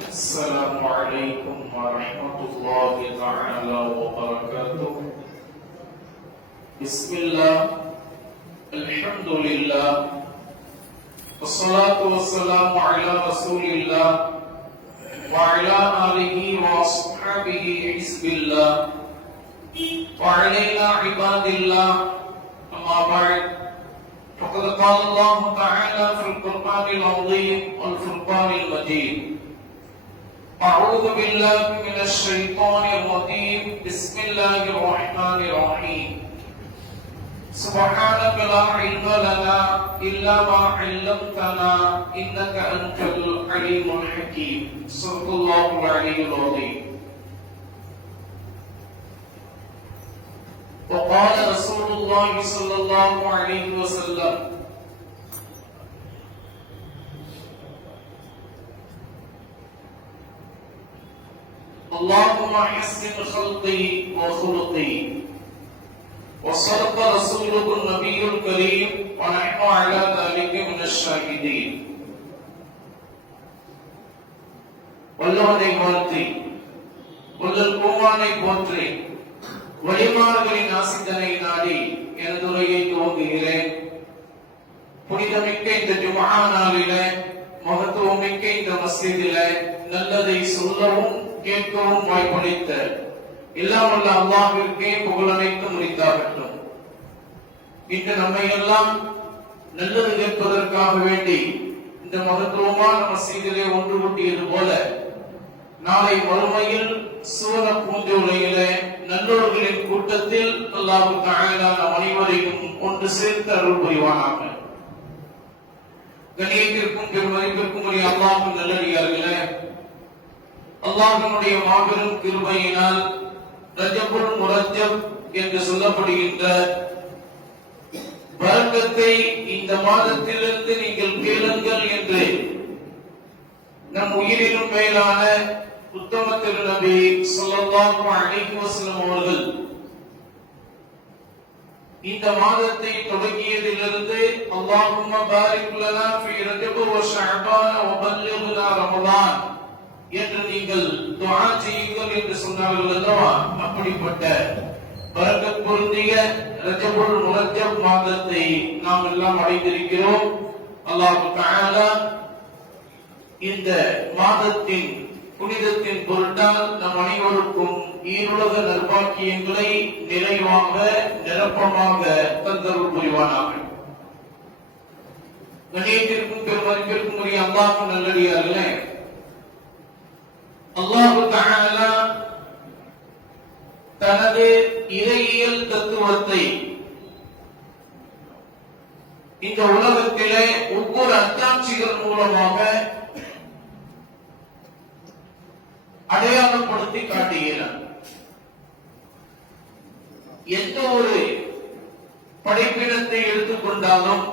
السلام عليكم ورحمة الله تعالى وبركاته. بسم الله، الحمد لله، والصلاة والسلام على رسول الله وعلى آله وأصحابه حزب الله وعلينا عباد الله. أما بعد، فقد قال الله تعالى في القرآن العظيم والفرقان المجيد: أعوذ بالله من الشيطان الرجيم. بسم الله الرحمن الرحيم. سبحانك لا علم لنا إلا ما علمتنا إنك أنت العليم الحكيم. صدق الله العلي العظيم. وقال رسول الله صلى الله عليه وسلم: اللهم حسن خلقي وخلقي. وصدق رسوله النبي الكريم ونحن على ذلك من الشاهدين. வல்லவனை வாழ்த்தி முதல் பூவானை போற்றி வழிமார்களின் ஆசித்தனை நாடி எனது உரையை துவங்குகிறேன். புனிதமிக்க இந்த ஜும்ஆ நாளிலே, மகத்துவமிக்க இந்த மஸ்ஜிதிலே நல்லதை சொல்லவும் கேட்கவும் வாய்ப்பளித்த எல்லாம் வல்ல அல்லாஹ்விற்கே புகழ் அனைத்தும் உரித்தாகட்டும். இன்று நம்மை எல்லாம் நல்லது கேட்பதற்காக வேண்டி இந்த மகத்துவமான மஸ்ஜிதிலே ஒன்று கூட்டியது போல, நாளை மறுமையில் சுவன பூஞ்சோலையிலே நல்லோர்களின் கூட்டத்தில் அல்லாஹ் தஆலா நம் அனைவரையும் ஒன்று சேர்த்து அருள் புரிவானாக. கண்ணியத்திற்கும் பெருமதிப்பிற்கும் உரிய அல்லாஹ்வின் நல்லடியார்களே, அல்லாஹ்வினுடைய மாபெரும் கிருபையினால் ரஜபுல் முரஜப் என்று சொல்லப்படுகின்ற பரக்கத்தை இந்த மாதத்திலிருந்து நீங்கள் கேளுங்கள் என்று நம் உயிரினும் மேலான உத்தம திருநபி ஸல்லல்லாஹு அலைஹி வஸல்லம் அவர்கள் இந்த மாதத்தை தொடங்கியதிலிருந்து அல்லாஹும்ம பாரிக் லனா ஃபீ ரஜப வ ஷஅபான் வ பல்லிக்னா ரமலான் என்று நீங்கள் துஆ செய்யுங்கள் என்று சொன்னார்கள் அல்லவா? அப்படிப்பட்ட பரக்கத் பொருந்திய ரஜபுல் முரஜப் மாதத்தை நாம் எல்லாம் அடைந்திருக்கிறோம். அல்லாஹ் தஆலா இந்த மாதத்தின் புனிதத்தின் பொருட்டால் நம் அனைவருக்கும் ஈருலக நற்பாக்கியங்களை நிறைவாக நிரப்பமாக தந்தருள் புரிவானாக. கண்ணியத்திற்கும் பெருமதிப்பிற்கும் உரிய அல்லாஹ் நல்லடியார்களே, அல்லாஹ் தஆலா தனது இறையியல் தத்துவத்தை இந்த உலகத்திலே ஒவ்வொரு அத்தாட்சிகள் மூலமாக அடையாளப்படுத்தி காட்டுகிறார். எந்த ஒரு படைப்பினத்தை எடுத்துக்கொண்டாலும்,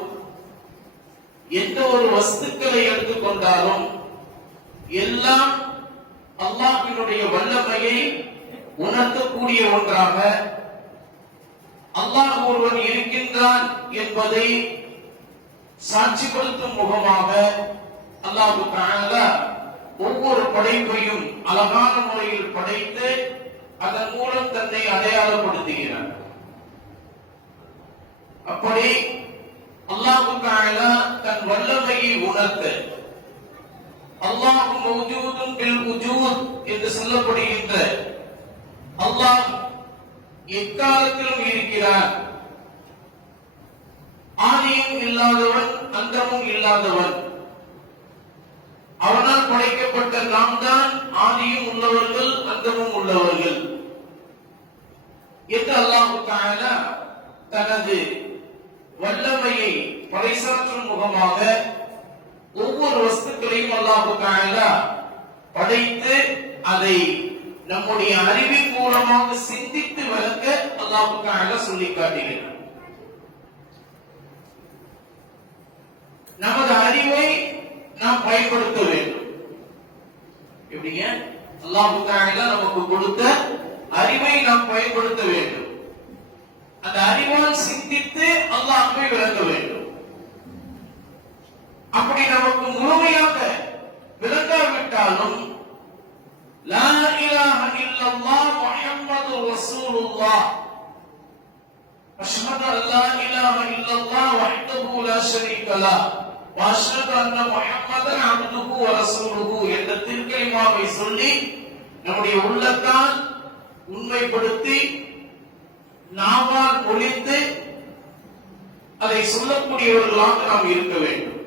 எந்த ஒரு வஸ்துக்களை எடுத்துக்கொண்டாலும், எல்லாம் அல்லாஹ்வினுடைய வல்லமையை உணர்த்தக்கூடிய ஒன்றாக, அல்லாஹ் ஒருவன் இருக்கின்றான் என்பதை சாட்சிப்படுத்தும் முகமாக அல்லாஹ் தஆலா ஒவ்வொரு படைப்பையும் அழகான முறையில் படைத்து அதன் மூலம் தன்னை அடையாளப்படுத்துகிறார். அப்படி அல்லாஹ் தஆலா தன் வல்லமையை உணர்த்த, அல்லாஹ் மௌஜூதுன் பில் வஜூத் என்று சொல்லப்படுகின்ற அல்லாஹ் எக்காலத்திலும் இருக்கிறார், ஆதியும் இல்லாதவன் அந்தமும் இல்லாதவன், அவனால் படைக்கப்பட்ட நாம் தான் ஆதியும் உள்ளவர்கள் அந்தமும் உள்ளவர்கள் என்று அல்லாஹ் தஆலா தனது வல்லமையை பறைசாற்றும் முகமாக ஒவ்வொரு வஸ்துக்களையும் அல்லாஹ் தஆலா படைத்து அதை நம்முடைய அறிவின் மூலமாக சிந்தித்து விளக்க அல்லாஹ் தஆலா சொல்லி காட்டுகிறார். நமது அறிவை நாம் பயன்படுத்த வேண்டும். எப்படிங்க? அல்லாஹ் தஆலா நமக்கு கொடுத்த அறிவை நாம் பயன்படுத்த வேண்டும். அந்த அறிவால் சிந்தித்து அல்லாஹ்வை விளங்க வேண்டும். அப்படி நமக்கு முழுமையாக விளங்காவிட்டாலும் இல்லல்லாஹ் முஹம்மதுர் ரசூலுல்லாஹ் அஷ்ஹது அல்லா இலாஹ இல்லல்லாஹ் வஹ்தஹு லா ஷரீக லஹ் வ அஷ்ஹது அன்ன முஹம்மதன் அப்துஹு வ ரசூலுஹு என்ற திருக்கலிமாவை சொல்லி நம்முடைய உள்ளத்தால் உண்மைப்படுத்தி நாவால் ஒழித்து அதை சொல்லக்கூடியவர்களாக நாம் இருக்க வேண்டும்.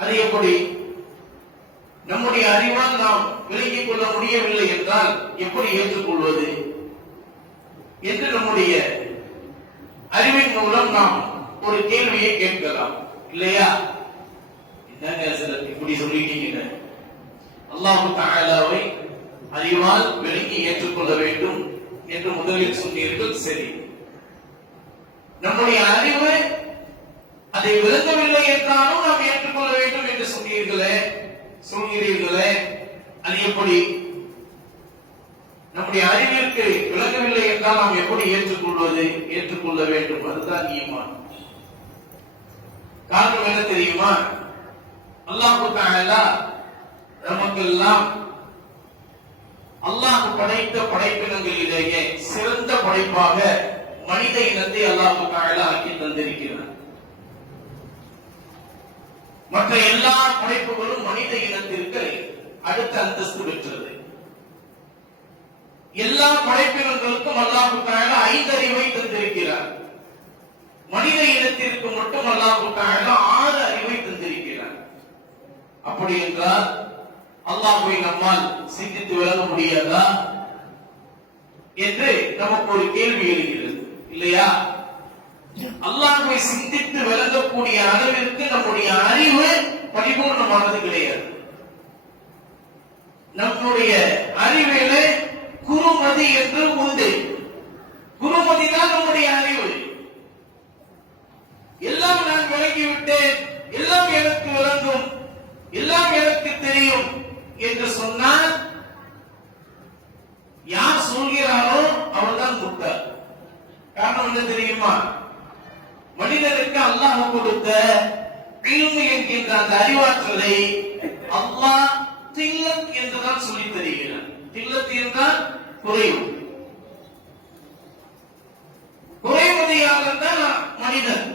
அது எப்படி? நம்முடைய அறிவால் நாம் விலகிக் கொள்ள முடியவில்லை என்றால் எப்படி ஏற்றுக்கொள்வது என்று நம்முடைய அறிவின் மூலம் நாம் ஒரு கேள்வியை கேட்கலாம் இல்லையா? என்னங்க சிலர் இப்படி சொல்லிட்டீங்க, அல்லாஹ் தஆலாவை அறிவால் விலகி ஏற்றுக்கொள்ள வேண்டும் என்று முதலில் சொன்னீர்கள். சரி, நம்முடைய அறிவு அதை விளங்கவில்லை என்றாலும் நாம் ஏற்றுக்கொள்ள வேண்டும் என்று சொல்கிறீர்களே, அது எப்படி? நம்முடைய அறிவிற்கு விளங்கவில்லை என்றால் நாம் எப்படி ஏற்றுக்கொள்ள வேண்டும்? அதுதான் ஈமான். காரணம் என்ன தெரியுமா? அல்லாஹ் தஆலா நமக்கெல்லாம் அல்லாஹ் படைத்த படைப்பினங்களிலேயே சிறந்த படைப்பாக மனித இனத்தை அல்லாஹ் தஆலா ஆக்கி தந்திருக்கிறார். மற்ற எல்லா படைப்புகளும் மனித இனத்திற்கு அடுத்த அந்தஸ்து பெற்றது. எல்லா படைப்பினங்களுக்கும் அல்லாஹ் தஆலா 5 அறிவை தந்திருக்கிறார். மனித இனத்திற்கு மட்டும் அல்லாஹ் தஆலா 6 அறிவை தந்திருக்கிறார். அப்படி என்றால் அல்லாஹ்வை நம்மால் சிந்தித்து விளங்க முடியாதா என்று நமக்கு ஒரு கேள்வி எழுகிறது இல்லையா? அல்லாஹ்வை சிந்தித்து விளங்கக்கூடிய அளவிற்கு நம்முடைய அறிவு பரிபூர்ணமானது கிடையாது. நம்முடைய அறிவிலே குறுமதி என்று உண்டு. குறுமதி தான் நம்முடைய அறிவு. எல்லாம் நான் விளங்கிவிட்டேன், எல்லாம் எனக்கு விளங்கும், எல்லாம் எனக்கு தெரியும் என்று சொன்னால் யார் சொல்கிறாரோ அவர்தான் முட்டாள். காரணம் என்ன தெரியுமா? மனிதனுக்கு அல்லாஹ் கொடுத்த இல்மு என்கின்ற அந்த அறிவாற்றலை அல்லாஹ் தில்லத் என்றுதான் சொல்லி தருகிறார். தில்லத் என்றால் குறைவு. குறைமதியாளர் தான் மனிதன்.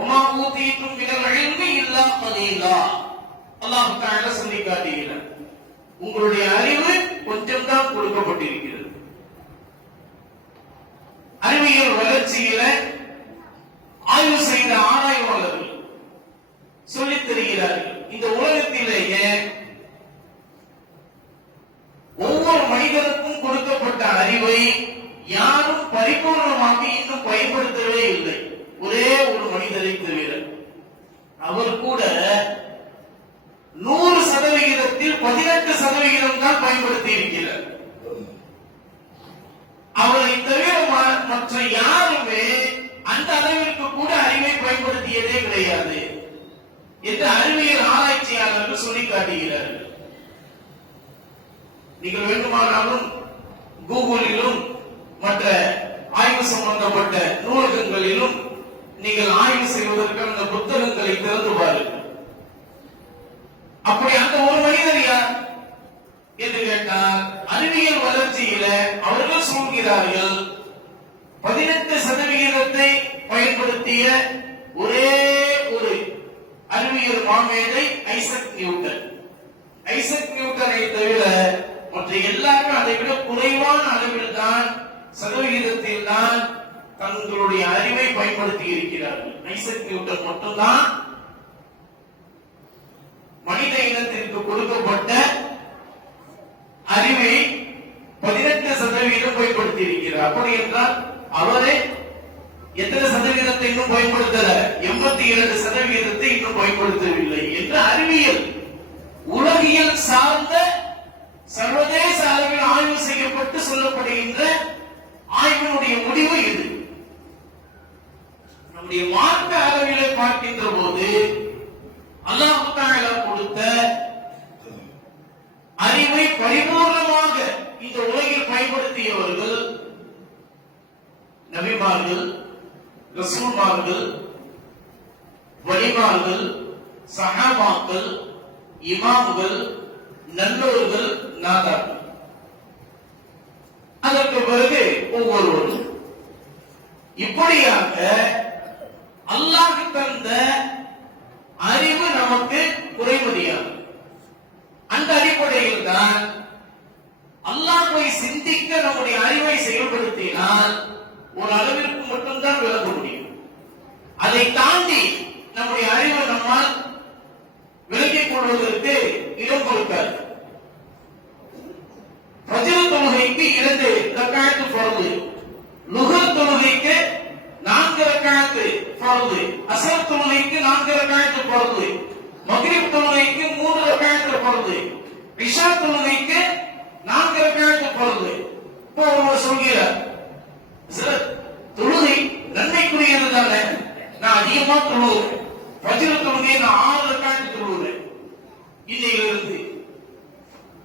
உமா ஊதீதும் மினல் இல்மி இல்லா கலீலா அல்லாஹ் தஆலா சொல்லி காட்டுகிறார். உங்களுடைய அறிவு கொஞ்சம் தான் கொடுக்கப்பட்டிருக்கிறது. அறிவியல் வளர்ச்சியில ஆய்வு செய்த ஆராய்வாளர்கள் சொல்லித் தருகிறார்கள், இந்த உலகத்திலேயே ஒவ்வொரு மனிதனுக்கும் கொடுக்கப்பட்ட அறிவை யாரும் பரிபூர்ணமாக இன்னும் பயன்படுத்தவே இல்லை. ஒரே ஒரு மனிதரை தவிர. அவர் கூட 100% 18% தான் பயன்படுத்தி இருக்கிறார். அவரை தவிர மற்ற யாருமே அந்த அளவிற்கு கூட அறிவை பயன்படுத்தியதே கிடையாது என்று அறிவியல் ஆராய்ச்சியாளர்கள் சொல்லி காட்டுகிறார்கள். நீங்கள் வேண்டுமானாலும் கூகுளிலும் மற்ற ஆய்வு சம்பந்தப்பட்ட நூலகங்களிலும் நீங்கள் ஆய்வு செய்வதற்கு அந்த புத்தகங்களை திறந்து பாருங்கள். அப்படி அந்த ஒரு மனிதர் யார் என்று கேட்டால், அறிவியல் வளர்ச்சியில அவர்கள் சொல்கிறார்கள் 18% பயன்படுத்திய ஒரே ஒரு அறிவியல் மாமேதை ஐசக் நியூட்டன். ஐசக் நியூட்டனை தவிர மற்ற எல்லாருமே அதை விட குறைவான அளவில் தான் சதவிகிதத்தில் தான் தங்களுடைய அறிவை பயன்படுத்தி இருக்கிறார்கள். ஐசக் நியூட்டன் மட்டும்தான் மனித இனத்திற்கு கொடுக்கப்பட்ட அறிவை 18% பயன்படுத்தி இருக்கிறார். அப்படி என்றால் அவரே எத்தனை சதவீதத்தை இன்னும் பயன்படுத்தல? 87% இன்னும் பயன்படுத்தவில்லை என்று அறிவியல் உலகியல் சார்ந்த சர்வதேச அளவில் ஆய்வு செய்யப்பட்டு சொல்லப்படுகின்ற ஆய்வினுடைய முடிவு இது. நம்முடைய மார்க்க அளவிலே பார்க்கின்ற போது அல்லாஹ் தஆலா கொடுத்த அறிவை பரிபூர்ணமாக இந்த உலகில் பயன்படுத்தியவர்கள் நபிமார்கள், ரசூல்மார்கள், வலிமார்கள், சஹாபாக்கள், இமாம்கள், நல்லோர்கள் நாதார்கள். அதற்கு பிறகு ஒவ்வொருவரும். இப்படியாக அல்லாஹ் தந்த அறிவு நமக்கு குறைமதியாகும். அந்த அடிப்படையில் தான் அல்லாஹ்வை சிந்திக்க நம்முடைய அறிவை செயல்படுத்தினால் ஒரு அளவிற்கு மட்டும்தான் விளக்க முடியும். அதை தாண்டி நம்முடைய அறிவை நம்மால் விளங்கிக் கொள்வதற்கு இடம் கொடுக்காது. ஃபஜ்ர் தொழுகைக்கு 2 ரக்அத் ஃபர்து, லுஹர் தொழுகைக்கு 4 ரக்அத் ஃபர்து, அஸ்ர் தொழுகைக்கு 4 ரக்அத் ஃபர்து, மக்ரிப் தொழுகைக்கு 3 ரக்அத் ஃபர்து, இஷா தொழுகைக்கு 4 ரக்அத் ஃபர்து. இப்போ ஒருவர் சொல்கிறார், சார் தொழுகை நன்மைக்குரியது தானே, நான் அதிகமா தொழுகிறேன், ஃபஜ்ர் தொழுகை நான் 6 ரக்அத் தொழுகிறேன், இன்னையிலிருந்து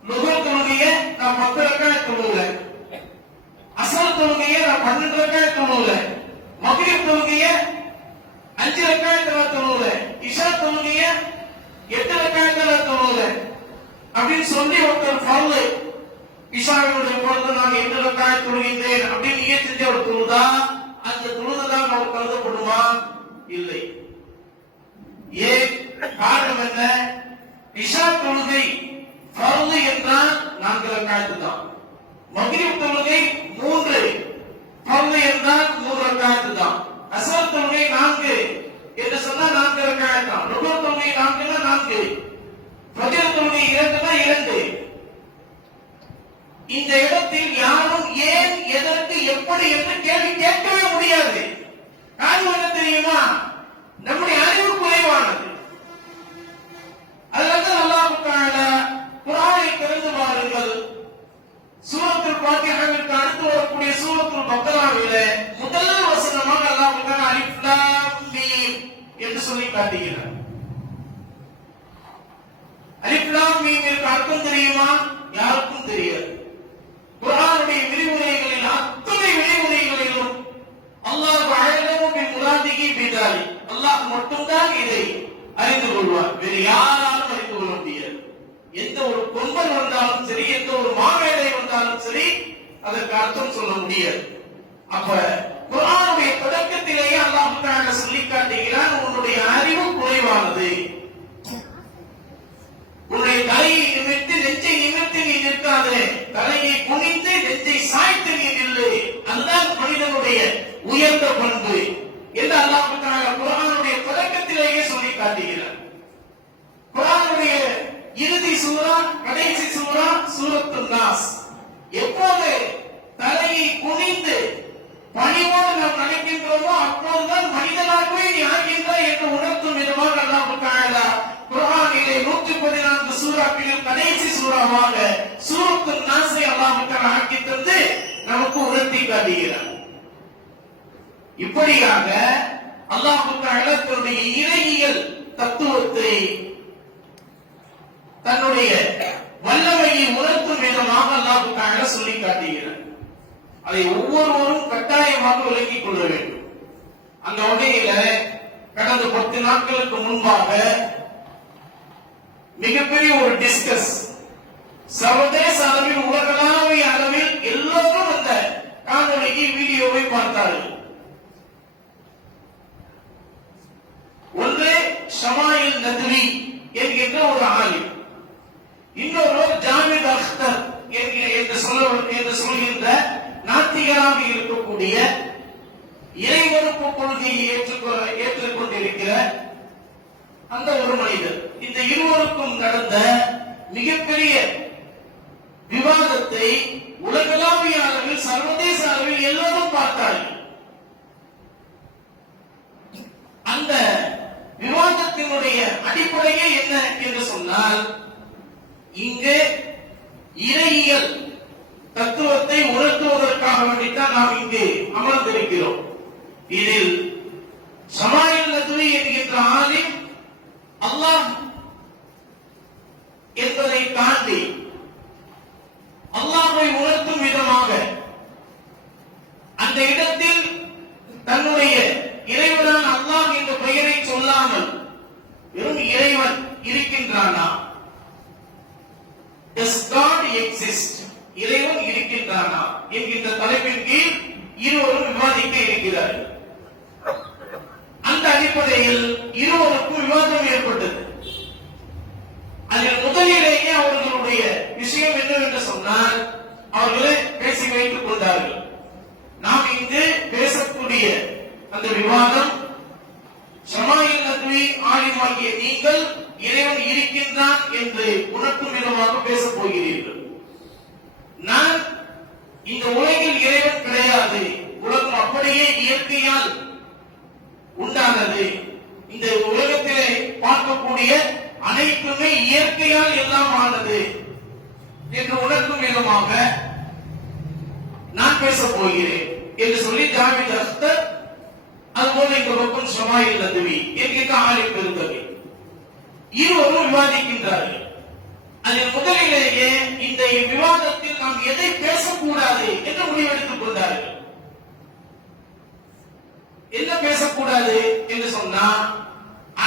லுஹர் தொழுகையை நான் 10 ரக்அத் தொழுகிறேன், அஸ்ர் தொழுகையை நான் 12 ரக்அத் தொழுகிறேன், மக்ரிப் தொழுகையை 5 ரக்அத் தொழுகிறேன், இஷா தொழுகையை 8 ரக்அத் தொழுகிறேன் அப்படின்னு சொல்லி ஒருத்தர் ஃபர்து இஷாவுடைய பொழுது நான் 8 ரக்அத் தொழுகின்றேன் அப்படின்னு நியத்து ஒரு தொழுதா அந்த தொழுதுதான் அவர் கருதப்படுமா? இல்லை. ஏன்? காரணம் என்ன? இஷா தொழுகை ஃபர்து என்றால் 4 ரக்அத் தான், மக்ரிப் தொழுகை 3 ஃபர்து என்றால் 3 ரக்அத் தான், அஸ்ர் தொழுகை 4 என்று சொன்னா 4 ரக்அத் தான், லுஹர் தொழுகை 4 னா 4, ஃபஜ்ர் தொழுகை 2 னா 2. இந்த இடத்தில் யாரும் ஏன், எதற்கு, எப்படி என்று கேள்வி கேட்கவே முடியாது. காரணம் என்ன தெரியுமா? நம்முடைய அறிவு குறைவானது. அதனால்தான் அல்லாஹ் தஆலா குர்ஆனை திறந்து பாருங்கள், சூரத்துல் ஃபாத்திஹாவிற்கு அடுத்து வரக்கூடிய சூரத்துல் பக்ராவிலே முதல் வசனமாக அல்லாஹ் தஆலா அலிஃப் லாம் மீம் என்று சொல்லி காட்டுகிறார். அலிஃப் லாம் மீமிற்கு அர்த்தம் தெரியுமா? யாருக்கும் தெரியாது. குர்ஆனுடைய விரிவுரைகளில் அத்தனை விரிவுரைகளிலும் அல்லாஹ் அஅலமு பிமுராதிஹி பிதாலி, அல்லாஹ் மட்டும்தான் இதை அறிந்து கொள்வார், வேறு யாராலும் அறிந்து கொள்ள முடியாது. எந்த ஒரு கொம்பன் வந்தாலும் சரி, எந்த ஒரு மாவேடை வந்தாலும் சரி, அதற்கு அர்த்தம் சொல்ல முடியாது. அப்ப குர்ஆனுடைய தொடக்கத்திலேயே அல்லாஹ் தஆலா சொல்லி காட்டுகிறான், உன்னுடைய அறிவு குறைவானது, உன்னுடைய தலையை நிமிர்த்தி நெஞ்சை நிமிர்த்தி நீ நிற்காதே, தலையை குனிந்து நெஞ்சை சாய்த்து நீ நில்லு, அதுதான் மனிதனுடைய உயர்ந்த பண்பு என்று அல்லாஹ் தஆலா குர்ஆனுடைய தொடக்கத்திலேயே சொல்லி காட்டுகிறார். குர்ஆனுடைய இறுதி சூரா, கடைசி சூரா சூரத்துன் நாஸ். எப்போது தலையை குனிந்து பணிவோடு நாம் நினைக்கின்றோமோ அப்போதுதான் மனிதனாகவே நீ ஆகின்றாய் என்று உணர்த்தும் விதமாக அல்லாஹ் தஆலா குர்ஆனிலே 114 சூறாக்களில் கடைசி சூறாவாக சூரத்துன் நாஸை அல்லாஹ் தஆலா ஆக்கி தந்து நமக்கு உணர்த்தி காட்டுகிறார். இப்படியாக அல்லாஹ் தஆலா தன்னுடைய இறையியல் தத்துவத்தை, தன்னுடைய வல்லமையை உணர்த்தும் விதமாக அல்லாஹ் தஆலா சொல்லி காட்டுகிறார். அதை ஒவ்வொருவரும் கட்டாயமாக விளங்கிக் கொள்ள வேண்டும். அந்த வகையில கடந்த 10 நாட்களுக்கு முன்பாக மிகப்பெரிய ஒரு டிஸ்கஸ், சர்வதேச அளவில், உலகளாவிய அளவில் எல்லோரும் அந்த காணொளியை, வீடியோவை பார்த்தார்கள். ஒன்று ஷமாயில் நத்வி என்கின்ற ஒரு ஆலிம், இன்னொரு ஜாமித் அக்தர் என்று சொல்கின்ற நாத்திகராக இருக்கக்கூடிய, இறைவனுப்பு கொள்கையை ஏற்றுக்கொண்டிருக்கிற அந்த ஒரு மனிதர். இந்த இருவருக்கும் நடந்த மிகப்பெரிய விவாதத்தை உலகளாவிய அளவில், சர்வதேச அளவில் எல்லோரும் பார்த்தார்கள். அந்த விவாதத்தினுடைய அடிப்படையே என்ன என்று சொன்னால், இங்கு இறையியல் தத்துவத்தை உணர்த்துவதற்காக வேண்டித்தான் நாம் இங்கு அமர்ந்திருக்கிறோம். இதில் ஷமாயில் நத்வி என்கின்ற ஆலிம் அல்லாஹ் என்பதை தாண்டி அல்லாஹ்வை உணர்த்தும் விதமாக அந்த இடத்தில் தன்னுடைய இறைவனான அல்லாஹ் என்ற பெயரை சொல்லாமல் வெறும் இறைவன் இருக்கின்றானா, Does God exist? இறைவன் இருக்கின்றானா என்கின்ற தலைப்பின் கீழ் இருவரும் விவாதிக்க இருக்கிறார்கள். அந்த அடிப்படையில் இருவருக்கும் விவாதம் ஏற்பட்டது. அதில் முதலிலேயே அவர்களுடைய விஷயம் என்னவென்று சொன்னால், அவர்களே பேசி வைத்துக் கொண்டார்கள். நாம் இங்கு பேசக்கூடிய அந்த விவாதம், ஷமாயில் நத்வி ஆலிமாகிய நீங்கள் இறைவன் இருக்கின்றான் என்று உணர்த்தும் விதமாக பேசப் போகிறீர்கள். நான் இந்த உலகில் இறைவன் கிடையாது, உலகம் அப்படியே இயற்கையால் உண்டானது, இந்த உலகத்திலே பார்க்கக்கூடிய அனைத்துமே இயற்கையால் எல்லாம் ஆனது என்று உணர்த்தும் விதமாக நான் பேசப் போகிறேன் என்று சொல்லி ஜாவித் அக்தர், அதுபோல இந்த பக்கம் ஷமாயில் நத்வி என்கின்ற ஆலிம் பெருந்தகை இருவரும் விவாதிக்கின்றார்கள். அதில் முதலிலேயே இந்த விவாதத்தில் நாம் எதை பேசக்கூடாது என்று முடிவெடுத்துக் கொண்டார்கள். என்ன பேசக்கூடாது என்று சொன்னா,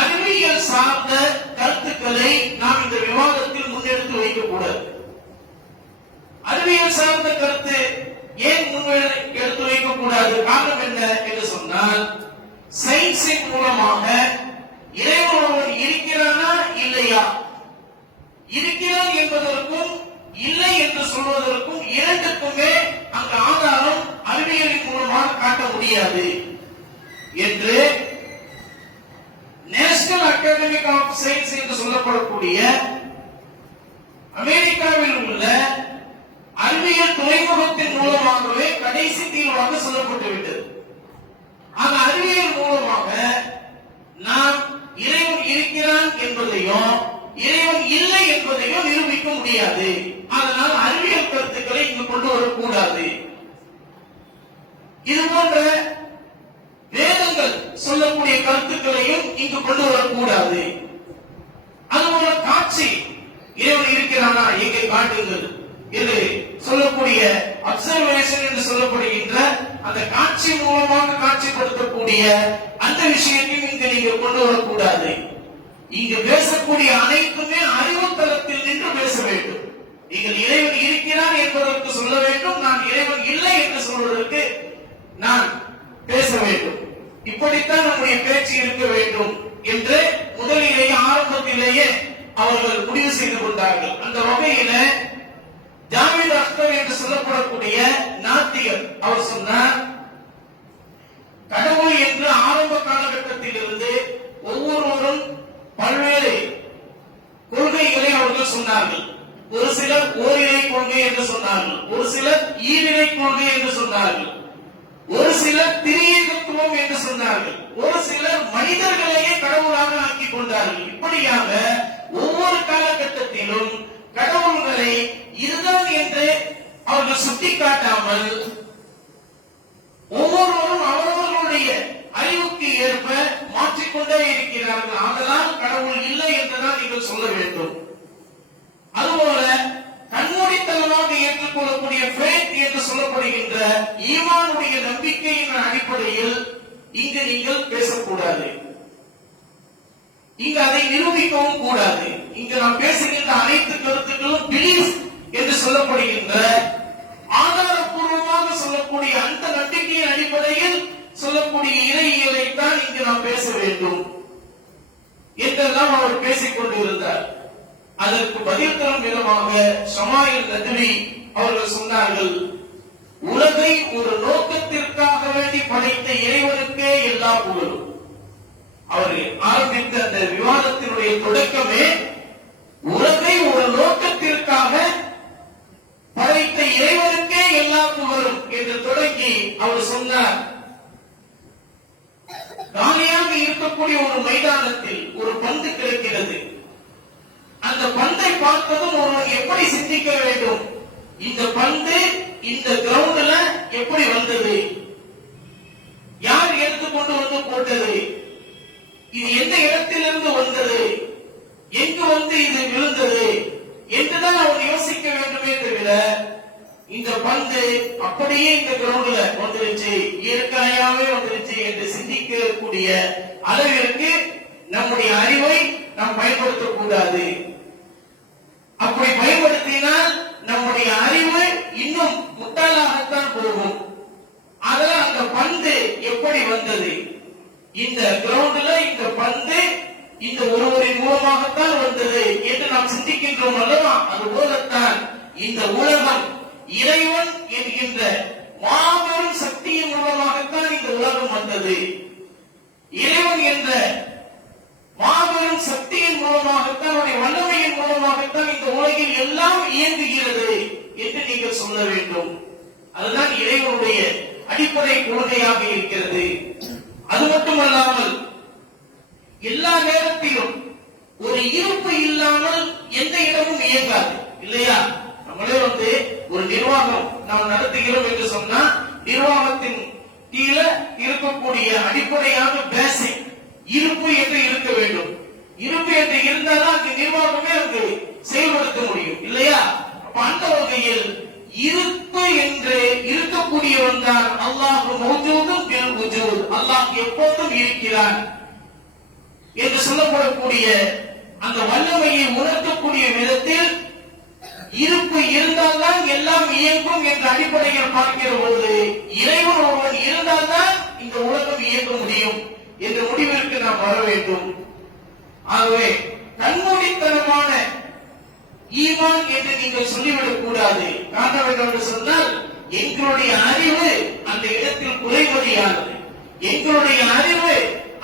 அறிவியல் சார்ந்த கருத்துக்களை நாம் இந்த விவாதத்தில் முன்னெடுத்து வைக்கக்கூடாது. அறிவியல் சார்ந்த கருத்து ஏன் எடுத்து வைக்கக்கூடாது? காரணம் என்ன என்று சொன்னால், சயின்ஸின் மூலமாக இறைவன் ஒருவன் இருக்கிறானா இல்லையா, இருக்கிறான் என்பதற்கும் இல்லை என்று சொல்வதற்கும் இரண்டுக்குமே அந்த ஆதாரம் அறிவியலின் மூலமாக காட்ட முடியாது என்று நேஷனல் அகாடமி ஆஃப் சயின்ஸ் என்று சொல்லப்படக்கூடிய அமெரிக்காவில் உள்ள அறிவியல் துறைமுகத்தின் மூலமாகவே கடைசி தீர்வாக சொல்லப்பட்டுவிட்டது. அந்த அறிவியல் மூலமாக நாம் இறைவன் இருக்கிறான் என்பதையும் இறைவன் இல்லை என்பதையும் நிரூபிக்க முடியாது. அதனால் அறிவியல் கருத்துக்களை இங்கு கொண்டு வரக்கூடாது. இது போன்ற வேதங்கள் சொல்லக்கூடிய கருத்துக்களையும் இங்கு கொண்டு வரக்கூடாது. அதுபோல காட்சி, இறைவன் இருக்கிறானா எங்கே காட்டுங்கள் என்று சொல்லக்கூடிய அப்சர்வேஷன் என்று சொல்லப்படுகின்ற அந்த காட்சி மூலமாக காட்சிப்படுத்தக்கூடிய அந்த விஷயத்தையும் இங்கு நீங்கள் கொண்டு வரக்கூடாது. இங்கு பேசக்கூடிய அனைத்துமே அறிவு தளத்தில் நின்று பேச வேண்டும். நீங்கள் இறைவன் இருக்கிறான் என்பதற்கு சொல்ல வேண்டும், நான் இறைவன் இல்லை என்று சொல்வதற்கு நான் பேச வேண்டும். இப்படித்தான் நம்முடைய பேச்சு இருக்க வேண்டும் என்று முதலிலேயே ஆரம்பத்திலேயே அவர்கள் முடிவு செய்து கொண்டார்கள். அந்த வகையில ஜாவித் அக்தர் என்று சொல்லப்படக்கூடிய நாத்திகர் அவர் சொன்னார், கடவுள் என்று ஆரம்ப காலகட்டத்தில் இருந்து ஒவ்வொருவரும் பல்வேறு கொள்கைகளை அவர்கள் சொன்னார்கள். ஒரு சிலர் ஓரிரை கொள்கை என்று சொன்னார்கள், ஒரு சிலர் ஈரிரை கொள்கை என்று சொன்னார்கள், ஒரு சிலர் திரியேகத்துவம் என்று சொன்னார்கள், ஒரு சிலர் மனிதர்களையே கடவுளாக ஆக்கிக் கொண்டார்கள். இப்படியாக ஒவ்வொரு காலகட்டத்திலும் கடவுள்களை இதுதான் என்று அவர்கள் சுட்டிக்காட்டாமல் ஒவ்வொருவரும் அவரவர்களுடைய அறிவுக்கு ஏற்ப மாற்றிக்கொண்டே இருக்கிறார்கள். ஆதலால் கடவுள் இல்லை என்றுதான் நீங்கள் சொல்ல வேண்டும். அதுபோல கண்மூடித்தனமாக ஏற்றுக்கொள்ளக்கூடிய ஃபேத் என்று சொல்லப்படுகின்ற ஈமானுடைய நம்பிக்கையின் அடிப்படையில் இங்கு நீங்கள் பேசக்கூடாது. இங்கு அதை நிரூபிக்கவும் கூடாது. இங்கு நாம் பேசுகின்ற அனைத்து கருத்துக்களும் பிலீஃப் என்று சொல்லப்படுகின்ற ஆதாரப்பூர்வமாக சொல்லக்கூடிய அந்த நம்பிக்கையின் அடிப்படையில் சொல்லக்கூடிய இறையியலை தான் இங்கு நாம் பேச வேண்டும் என்றெல்லாம் அவர் பேசிக் கொண்டிருந்தார். அதற்கு பதில் தரும் விதமாக ஷமாயில் நத்வி அவர்கள் சொன்னார்கள், உலகை ஒரு நோக்கத்திற்காக வேண்டி படைத்த இறைவனுக்கே எல்லா புகழும். அவர்கள் ஆரம்பித்த அந்த விவாதத்தினுடைய தொடக்கமே உலகை ஒரு நோக்கத்திற்காக படைத்த இறைவனுக்கே எல்லா புகழும் என்று தொடங்கி அவர் சொன்னார், காலியாக இருக்கக்கூடிய ஒரு மைதானத்தில் ஒரு பந்து கிடைக்கிறது. அந்த பந்தை பார்த்ததும் ஒருவர் எப்படி சிந்திக்க வேண்டும், இந்த பந்து இந்த கிரவுண்ட்ல எப்படி வந்தது, யார் எடுத்துக்கொண்டு வந்து போட்டது, இது எந்த இடத்திலிருந்து வந்தது, எங்கு வந்து இது விழுந்தது என்றுதான் அவர் யோசிக்க வேண்டுமே தவிர, இந்த பந்து அப்படியே இந்த கிரவுண்ட்ல வந்துருச்சு, இயற்கையாவே வந்துருச்சு என்று சிந்திக்கக்கூடிய அளவிற்கு நம்முடைய அறிவை நாம் பயன்படுத்தக்கூடாது. அப்படி பயன்படுத்தினால் எப்படி வந்தது? இந்த கிரவுண்ட்ல இந்த பந்து இந்த ஒருவரின் மூலமாகத்தான் வந்தது என்று நாம் சிந்திக்கின்றோம் அல்லவா? அது போலத்தான் இந்த உலகம் இறைவன் என்கின்ற மாபெரும் சக்தியின் மூலமாகத்தான் இந்த உலகம் வந்தது. இறைவன் என்ற மாபெரும் சக்தியின் மூலமாகத்தான், வல்லமையின் மூலமாகத்தான் இந்த உலகில் எல்லாம் இயங்குகிறது என்று நீங்கள் சொல்ல வேண்டும். அதுதான் இறைவனுடைய அடிப்படை கொள்கையாக இருக்கிறது. அது மட்டுமல்லாமல் எல்லா நேரத்திலும் ஒரு இருப்பு இல்லாமல் எந்த இடமும் இயங்காது இல்லையா? நம்மளே ஒரு நிர்வாகம் நாம் நடத்துகிறோம் என்று சொன்னா நிர்வாகத்தின் கீழே இருக்கக்கூடிய அடிப்படையான பேசிக் இருப்பு என்று இருக்க வேண்டும். இருப்பு என்று இருந்தால்தான் அந்த நிர்வாகமே அங்கு செயல்படுத்த முடியும் இல்லையா? அப்ப அந்த வகையில் இருப்பு என்று இருக்கக்கூடியவன் தான் அல்லாஹ் மௌஜூதும் பில் வுஜூத். அல்லாஹ் எப்போதும் இருக்கிறான் என்று சொல்லப்படக்கூடிய அந்த வல்லமையை உணர்த்தக்கூடிய விதத்தில் இருப்பு இருந்தால்தான் எல்லாம் இயங்கும் என்ற அடிப்படையில் பார்க்கிற போது இறைவன் ஒருவன் இருந்தால்தான் இந்த உலகம் இயங்க முடியும் என்ற முடிவிற்கு நாம் வர வேண்டும். ஆகவே கண்மூடித்தனமான ஈமான் என்று நீங்கள் சொல்லிவிடக் கூடாது. காரணம் என்னவென்று சொன்னால் எங்களுடைய அறிவு அந்த இடத்தில் குறைமதியானது. எங்களுடைய அறிவு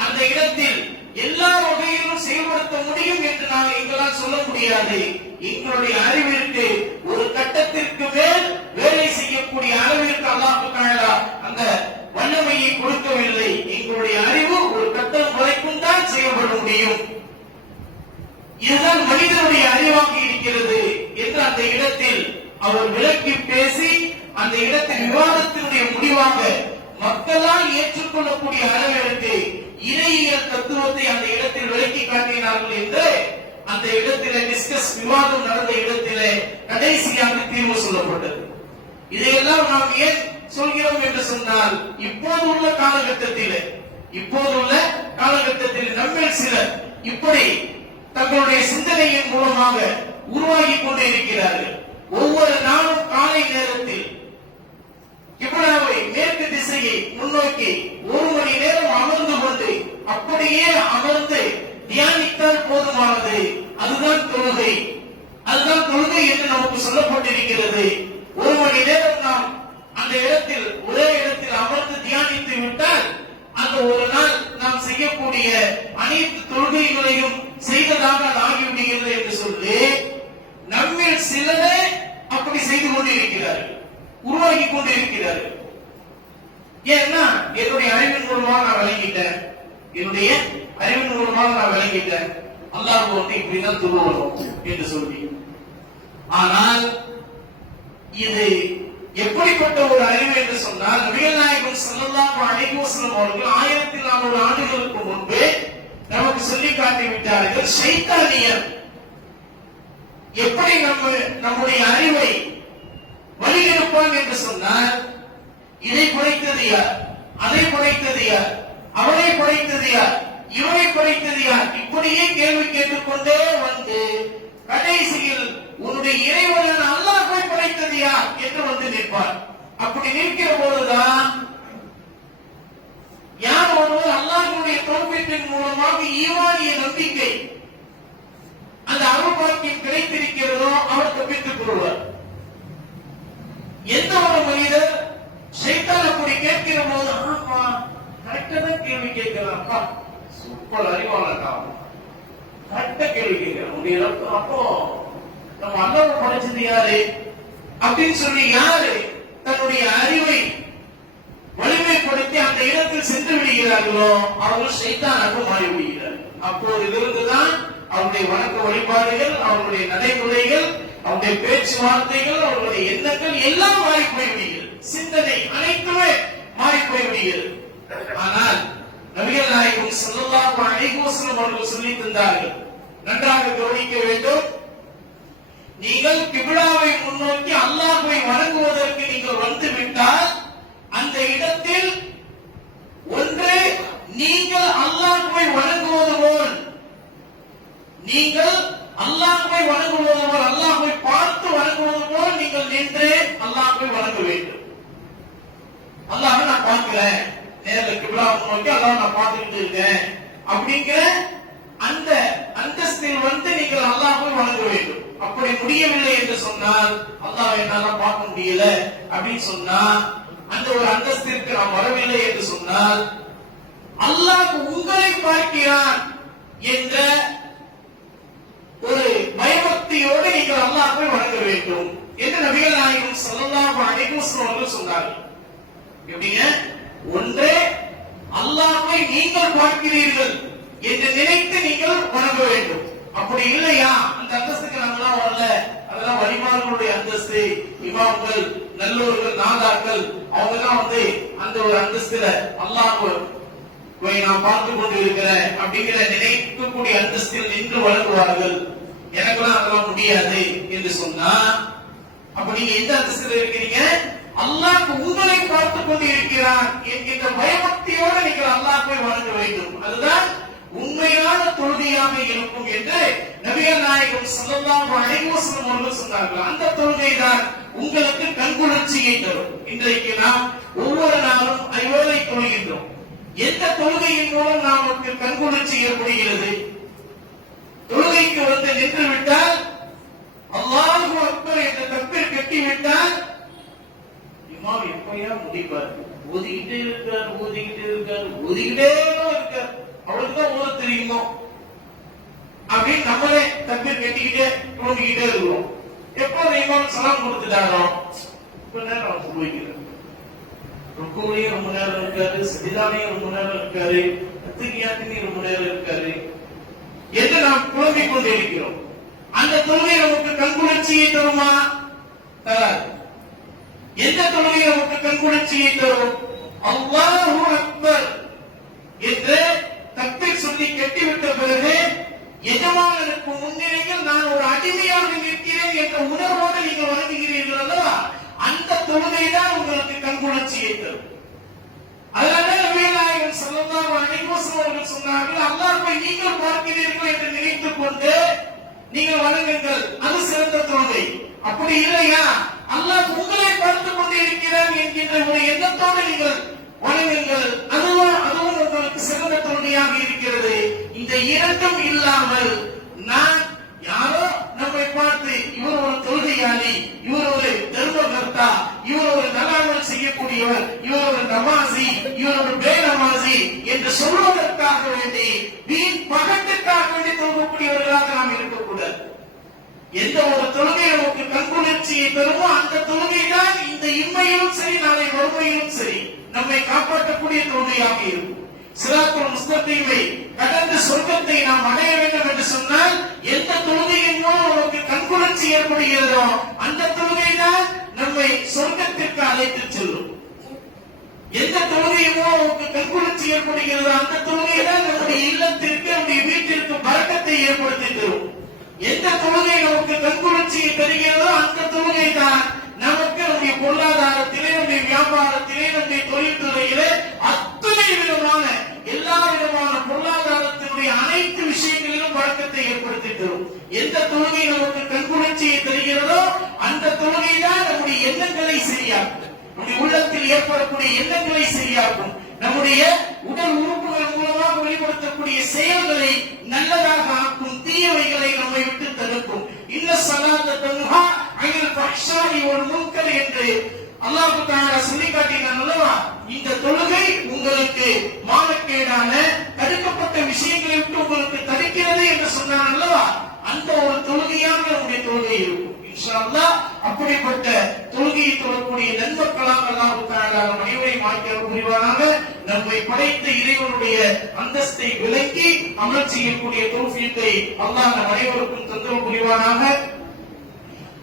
அந்த இடத்தில் எல்லா வகையிலும் செயல்படுத்த முடியும் என்று நாம் எங்களால் சொல்ல முடியாது. எங்களுடைய அறிவிற்கு ஒரு கட்டத்திற்கு மேல் வேலை செய்யக்கூடிய அளவிற்கு அல்லாஹ் தஆலா அந்த வல்லமையை கொடுக்கவில்லை. எங்களுடைய அறிவு ஒரு கட்டம் வரைக்கும் தான் செயல்பட முடியும். இதுதான் மனிதனுடைய அறிவாக இருக்கிறது என்று அந்த இடத்தில் அவர் விளக்கி பேசி அந்த இடத்தில் விவாதத்தினுடைய முடிவாக மக்களால் ஏற்றுக்கொள்ளக்கூடிய அளவிற்கு இறையியல் தத்துவத்தை அந்த இடத்தில் விளக்கி காட்டினார்கள் என்று அந்த இடத்திலே டிஸ்கஸ் விவாதம் நடந்த இடத்திலே கடைசியாக தீர்வு சொல்லப்பட்டது. இதையெல்லாம் நாம் ஏன் சொல்கிறோம் என்று சொன்னால் இப்போதுள்ள காலகட்டத்தில் நம்மில் சிலர் இப்படி தங்களுடைய சிந்தனையின் மூலமாக உருவாகி கொண்டே இருக்கிறார்கள். ஒவ்வொரு நாளும் காலை நேரத்தில் கிப்லாவை மேற்கு திசையை முன்னோக்கி 1 மணி நேரம் அமர்ந்து கொண்டு அப்படியே அமர்ந்து தியானித்தால் போதுமானது. அதுதான் தொழுகை என்று நமக்கு சொல்லப்பட்டிருக்கிறது. 1 மணி நேரம் நாம் அந்த இடத்தில் ஒரே இடத்தில் அமர்ந்து தியானித்து விட்டால் அந்த ஒரு நாள் நாம் செய்யக்கூடிய அனைத்து தொழுகைகளையும் செய்ததாக ஆகிவிடுகிறது என்று சொல்லி நம்மில் சிலரே அப்படி செய்து கொண்டிருக்கிறார்கள், உருவாகி கொண்டிருக்கிறார்கள். ஏன்னா என்னுடைய அறிவின் மூலமாக நான் விளங்கிட்டேன் அல்லாஹ் இப்படிதான் துருவணும் என்று சொல்லி. ஆனால் இது எப்படிப்பட்ட ஒரு அறிவு என்று சொன்னால் நபிகள் நாயகம் ஸல்லல்லாஹு அலைஹி வஸல்லம் அவர்கள் 1400 ஆண்டுகளுக்கு முன்பே நமக்கு சொல்லி காட்டி விட்டார்கள். ஷைத்தானியர் எப்படி நம்முடைய அறிவை வழிகெடுப்பான் என்று சொன்னால் இதை படைத்தது யார், அதை படைத்தது யார், அவனை படைத்தது யார், இவனை படைத்தது யார், இப்படியே கேள்வி கேட்டுக்கொண்டே வந்து கடைசியில் உன்னுடைய இறைவன் அல்லாஹ்வை படைத்தது யார் என்று வந்து நிற்பார். அப்படி நிற்கிற போதுதான் யார் ஒருவர் அல்லாஹ்வுடைய தௌஃபீக்கின் மூலமாக ஈமானிய நம்பிக்கை அந்த அருள்பாக்கியம் கிடைத்திருக்கிறதோ அவர் தப்பித்துக் கொள்வார். எந்த ஒரு மனிதர் ஷைத்தான் அப்படி கேட்கிற போது ஆமா கரெக்டா தான் கேள்வி கேட்கிறாப்பா, சூப்பர் அறிவாளர்டா, கரெக்டா கேள்வி கேட்கிறோம். அப்போ நம்ம அல்லாஹ்வை படைச்சது யாரு அப்படின்னு சொல்லி யாரு தன்னுடைய அறிவை வலிமைப்படுத்தி அந்த இடத்தில் சென்று விடுகிறார்களோ அவர்கள் ஷைத்தானாக மாறி விடுகிறார்கள். அப்போதிலிருந்துதான் அவருடைய வணக்க வழிபாடுகள், அவருடைய நடைமுறைகள், அவருடைய பேச்சுவார்த்தைகள், அவருடைய எண்ணங்கள் எல்லாம் மாறி போய்விடுகிறது. சிந்தனை அனைத்துமே மாறி போய்விடுகிறது. ஆனால் நபிகள் நாயகம் ஸல்லல்லாஹு அலைஹி வஸல்லம் அவர்கள் சொல்லி தந்தார்கள், நன்றாக கவனிக்க வேண்டும். நீங்கள் கிப்லாவை முன்னோக்கி அல்லாஹ்வை வணங்குவதற்கு நீங்கள் வந்து விட்டால் அந்த இடத்தில் ஒன்று நீங்கள் அல்லாஹ்வை வணங்குவது போல் அல்லாஹ்வை பார்த்து வணங்குவது போல் நீங்கள் நின்று அல்லாஹ்வை வணங்க வேண்டும். அல்லாஹ்வை நான் பார்க்கிறேன், நேர்ல கிப்லா நோக்கி அல்லாஹ் நான் பார்த்துக்கிட்டு இருக்கேன் அப்படிங்கிற அந்த அந்தஸ்தில் வந்து நீங்கள் அல்லாஹ்வை வணங்க வேண்டும். அப்படி முடியவில்லை என்று சொன்னால், அல்லாஹ் என்னால பார்க்க முடியல அப்படின்னு சொன்னா, அந்த ஒரு அந்தஸ்திற்கு நாம் வரவில்லை என்று சொன்னால், அல்லாஹ் உங்களை பார்க்கிறான் என்ற ஒரு பயபக்தியோடு நீங்கள் அல்லாஹ்வை வணங்க வேண்டும் என்று நபிகள் நாயகம் ஸல்லல்லாஹு அலைஹி வஸல்லம் அவர்கள் சொன்னார்கள். எப்படிங்க? ஒன்றே அல்லாஹ்வை நீங்கள் பார்க்கிறீர்கள் என்று நினைத்து நீங்கள் வணங்க வேண்டும். அப்படி இல்லையா, அந்த அந்தஸ்துக்கு நம்மளாம் வரல, அதெல்லாம் வலிமார்களுடைய அந்தஸ்து, இமாம்கள், நல்லோர்கள், நாதாக்கள், அவங்க எல்லாம் வந்து அந்த ஒரு அந்தஸ்துல அல்லாஹ்வை நான் பார்த்து கொண்டு இருக்கிறேன் அப்படிங்கிற நினைக்கக்கூடிய அந்தஸ்தில் நின்று வழங்குவார்கள். எனக்கெல்லாம் அதெல்லாம் முடியாது என்று சொன்னா, அப்ப நீங்க எந்த அந்தஸ்தில் இருக்கிறீங்க? அல்லாஹ் உங்களை பார்த்துக் கொண்டு இருக்கிறான் என்கின்ற பயபக்தியோடு நீங்கள் அல்லாஹ்வை வணங்க வேண்டும். அதுதான் உண்மையான தொழுகையாக இருக்கும் என்று நபிகள் நாயகம் ஸல்லல்லாஹு அலைஹி வஸல்லம் அவர்கள் சொன்னார்கள். அந்த தொழுகை தான் உங்களுக்கு கண்குளிர்ச்சியை தரும். இன்றைக்கு நாம் ஒவ்வொரு நாளும் ஐவேளை தொழுகின்றோம். எந்த தொழுகையின் மூலம் நமக்கு கண்குளிர்ச்சி ஏற்படுகிறது? தொழுகைக்கு வந்து நின்று விட்டால், அல்லாஹு அக்பர் என்ற தக்பீர் கட்டிவிட்டால், இமாம் எப்பயா முடிப்பார், ஓதிக்கிட்டே இருக்கார், ஓதிக்கிட்டே இருக்கார், அவளுக்குதான் ஓத தெரியுமோ அப்படின்னு நம்மளே தக்பீர் கட்டிக்கிட்டே தோண்டிக்கிட்டே இருக்கிறோம். எப்போ இமாம் சலாம் கொடுத்துட்டாரோ கொஞ்ச நேரம் அவர் போய்க்கிறார். ருக்குலையும் ரொம்ப நேரம் இருக்காரு, சஜிதாலையும் ரொம்ப நேரம் இருக்காரு, அத்திகியாத்திலையும் ரொம்ப நேரம் இருக்காரு என்று நாம் புலம்பிக் கொண்டு இருக்கிறோம். அந்த தொழுகை நமக்கு கண்குளிர்ச்சியை தருமா? தராது. எந்த தொழுகை நமக்கு கண்குளிர்ச்சியை தரும்? அல்லாஹு அக்பர் என்று தக்பீர் சொல்லி கட்டிவிட்ட பிறகு எஜமானனுக்கு முன்னிலையில் நான் ஒரு அடிமையாக நிற்கிறேன் என்ற உணர்வோடு நீங்கள் வணங்குகிறீர்கள் அல்லவா? அந்த தொழுகை தான் உங்களுக்கு கண்குளிர்ச்சியை தரும். அதனால நபிகள் நாயகம் ஸல்லல்லாஹு அலைஹி வஸல்லம் அவர்கள் சொன்னார்கள், அல்லாஹ்வை நீங்கள் பார்க்கிறீர்கள் என்று நினைத்துக் கொண்டு நீங்கள் வணங்குங்கள், அது சிறந்த தொழுகை. அப்படி இல்லையா, அல்லாஹ் உங்களை பார்த்துக் கொண்டு இருக்கிறார் என்கின்ற ஒரு எண்ணத்தோடு நீங்கள் வணங்குங்கள், அதுவும் உங்களுக்கு சிறந்த தொழுகையாக இருக்கிறது. இந்த இரண்டும் இல்லாமல் நான் யாரோ நம்மை பார்த்து இவர் ஒரு தொழுகையாளி, இவர் ஒரு தர்மகர்த்தா, இவர் ஒரு நலாமல் செய்யக்கூடியவர், இவர் ஒரு நமாசி, இவர் ஒரு பேநமாசி என்று சொல்வதற்காக வேண்டி, வீண் பகட்டுக்காக வேண்டி தொழுகக்கூடியவர்களாக நாம் இருக்கக்கூடாது. எந்த ஒரு தொழுகை நமக்கு கண்குளிர்ச்சியை தருமோ அந்த தொழுகை தான் இந்த இம்மையிலும் சரி, நாளை மறுமையிலும் சரி நம்மை காப்பாற்றக்கூடிய தொழுகையாக இருக்கும். சிராத்துல் முஸ்தகீமை கடந்து சொர்க்கத்தை நாம் அடைய வேண்டும் என்று சொன்னால், எந்த தொழுகையின் மூலம் நமக்கு கண்குளிர்ச்சி ஏற்படுகிறதோ அந்த தொழுகை தான் நம்மை சொர்க்கத்திற்கு அழைத்து செல்லும். எந்த தொழுகையின் மூலம் நமக்கு கண்குளிர்ச்சி ஏற்படுகிறதோ அந்த தொழுகை தான் நம்முடைய இல்லத்திற்கு, நம்முடைய வீட்டிற்கு பரக்கத்தை ஏற்படுத்தி தரும். எந்த தொழுகை நமக்கு கண்குளிர்ச்சியை தருகிறதோ அந்த தொழுகை தான் நமக்கு நம்முடைய பொருளாதாரத்திலே, நம்முடைய வியாபாரத்திலே, நம்முடைய தொழில்துறையிலே அத்தனை விதமான எல்லா விதமான பொருளாதாரத்தினுடைய அனைத்து விஷயங்களிலும் வழக்கத்தை ஏற்படுத்தி தரும். எந்த தொழுகை நமக்கு கண்குளிர்ச்சியை தருகிறதோ அந்த தொழுகை தான் நம்முடைய எண்ணங்களை சரியாக்கும், நம்முடைய உள்ளத்தில் ஏற்படக்கூடிய எண்ணங்களை சரியாக்கும், நம்முடைய உடல் உறுப்புகள் மூலமாக வெளிப்படுத்தக்கூடிய செயல்களை நல்லதாக ஆக்கும், தீயவைகளை நம்மை விட்டு தடுக்கும். இன்ன ஸலாத்த தன்ஹா அனில் ஃபஹ்ஷாஇ வல் முன்கர் என்று அல்லாஹ் தஆலா சொல்லி காட்டினான் அல்லவா? இந்த தொழுகை உங்களுக்கு மானக்கேடான தடுக்கப்பட்ட விஷயங்களை விட்டு உங்களுக்கு தடுக்கிறது என்று சொன்னான் அல்லவா? அந்த ஒரு தொழுகையாக நம்முடைய தொழுகை இருக்கும். இன்ஷா அல்லாஹ் அப்படிப்பட்ட தொழுகையை தொழக்கூடிய நன்மக்களாக அல்லாஹ் தஆலா நம் அனைவரையும் ஆக்கி அருள் புரிவானாக. நம்மை படைத்த இறைவனுடைய அந்தஸ்தை விளக்கி அமல் செய்யக்கூடிய தௌஃபீக்கை அல்லாஹ் நம் அனைவருக்கும் தந்தருள் புரிவானாக.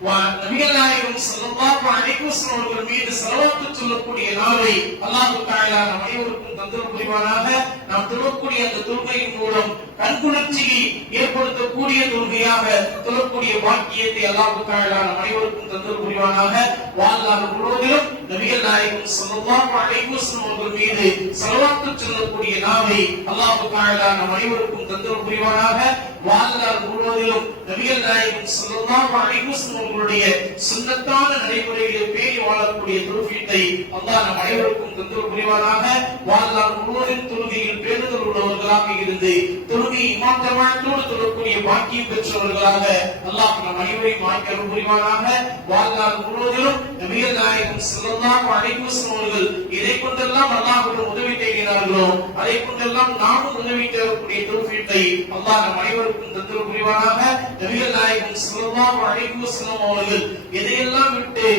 நபிகள் நாயகம் ஸல்லல்லாஹு அலைஹி வஸல்லம் அவர்கள் மீது ஸலவாத் சொல்லக்கூடிய நாவை அல்லாஹ் தஆலா நம் அனைவருக்கும் தந்தருள் புரிவானாக. நாம் தொழக்கூடிய அந்த தொழுகையின் மூலம் கண்குளிர்ச்சியை ஏற்படுத்தக்கூடிய தொழுகையாக தொழக்கூடிய பாக்கியத்தை அல்லாஹ் தஆலா நம் அனைவருக்கும் தந்தருள் புரிவானாக. வாழ்நாள் முழுவதிலும் நபிகள் நாயகம் ஸல்லல்லாஹு அலைஹி வஸல்லம் அவர்கள் மீது ஸலவாத் சொல்லக்கூடிய நாவை அல்லாஹ் தஆலா நம் அனைவருக்கும் தந்தருள் புரிவானாக. வாழ்நாள் முழுவதிலும் நபிகள் நபிகள் நாயகம் ஸல்லல்லாஹு அலைஹி வஸல்லம் அவர்களுடைய சுன்னத்தான நடைமுறைகளை பேணி வாழக்கூடிய தௌஃபீக்கை அல்லாஹ் நம் அனைவருக்கும் தந்தல் புரிவானாக. வாழ்நாள் முழுவதும் தொழுகையில் பேணுதல் உள்ளவர்களாக இருந்து தொழுகையை இமாம் ஜமாஅத்தோடு தொழக்கூடிய பாக்கியம் பெற்றவர்களாக அல்லாஹ் நம் அனைவரையும் ஆக்கி அருள் புரிவானாக. வாழ்நாள் முழுவதிலும் நபிகள் நாயகம் ஸல்லல்லாஹு அலைஹி வஸல்லம் அவர்கள் இதை கொண்டெல்லாம் அல்லாஹ்விடம் உதவி தேடினார்களோ அதை கொண்டெல்லாம் நாமும் உதவி தேடக்கூடிய தௌஃபீக்கை அல்லாஹ் நம் அனைவருக்கும் தந்தல் புரிவானாக. நபிகள் நாயகம் ஸல்லல்லாஹு அலைஹி வஸல்லம் அவர்கள் எதையெல்லாம் விட்டு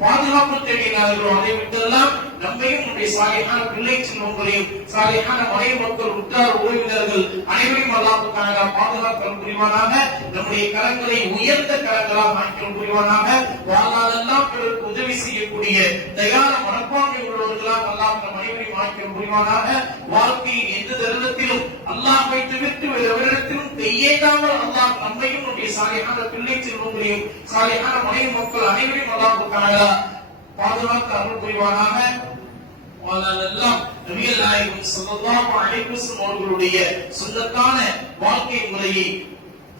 பாதுகாப்பு தேடினார்களோ அதை விட்டெல்லாம் நம்மையும் நம்முடைய சாலிஹான பிள்ளை செல்வங்களையும் சாலிஹான மனைவி மக்கள் உற்றார் உறவினர்கள் அனைவரையும் அல்லாஹ் தஆலா பாதுகாப்பு புரிவானாக. நம்முடைய கரங்களை உயர்ந்த கரங்களாக ஆக்கி புரிவானாக. வாழ்நாளெல்லாம் பிறருக்கு உதவி செய்யக்கூடிய தயார மனப்பான்மை உள்ளவர்களாக அல்லாஹ் நம் அனைவரையும் ஆக்கி புரிவானாக. வாழ்க்கையின் எந்த தருணத்திலும் அல்லாஹ்வை தவிர்த்து வேறு எவரிடத்திலும் கையேந்தாமல் அல்லாஹ் நம்மையும் நம்முடைய சாலிஹான பிள்ளை செல்வங்களையும் சாலிஹான மனைவி மக்கள் அனைவரையும் அல்லாஹ் தஆலா பாதுகாத்து அருள் புரிவானாக. வாழ்நாளெல்லாம் நபிகள் நாயகம் ஸல்லல்லாஹு அலைஹி வஸல்லம் அவர்களுடைய சுன்னத்தான வாழ்க்கை முறையை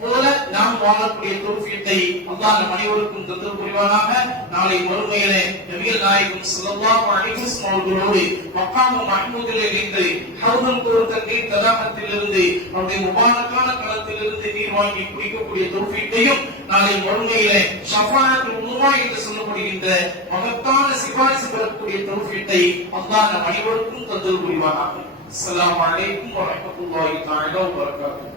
போல நாம் வாழக்கூடிய தௌஃபீக்கை அல்லாஹ் நம் அனைவருக்கும் தந்தல் புரிவானாக. நாளை மறுமையிலே நபிகள் நாயகம் ஸல்லல்லாஹு அலைஹி வஸல்லம் அவர்களோடு மக்காம் மஹ்மூதிலே இருந்து ஹவுதுல் கௌர் தண்ணீர் தடாகத்திலிருந்து அவருடைய முபாரக்கான களத்திலிருந்து நீர் வாங்கி குடிக்கக்கூடிய தௌஃபீக்கையும் நாளை மறுமையிலே ஷஃபாஅத்துல் உஸ்மா என்று சொல்லப்படுகின்ற மகத்தான சிபாரிசு பெறக்கூடிய தௌஃபீக்கை அல்லாஹ் நம் அனைவருக்கும் தந்தல் புரிவானாக. அஸ்ஸலாமு அலைக்கும் வரஹ்மத்துல்லாஹி தஆலா வபரகாத்துஹு.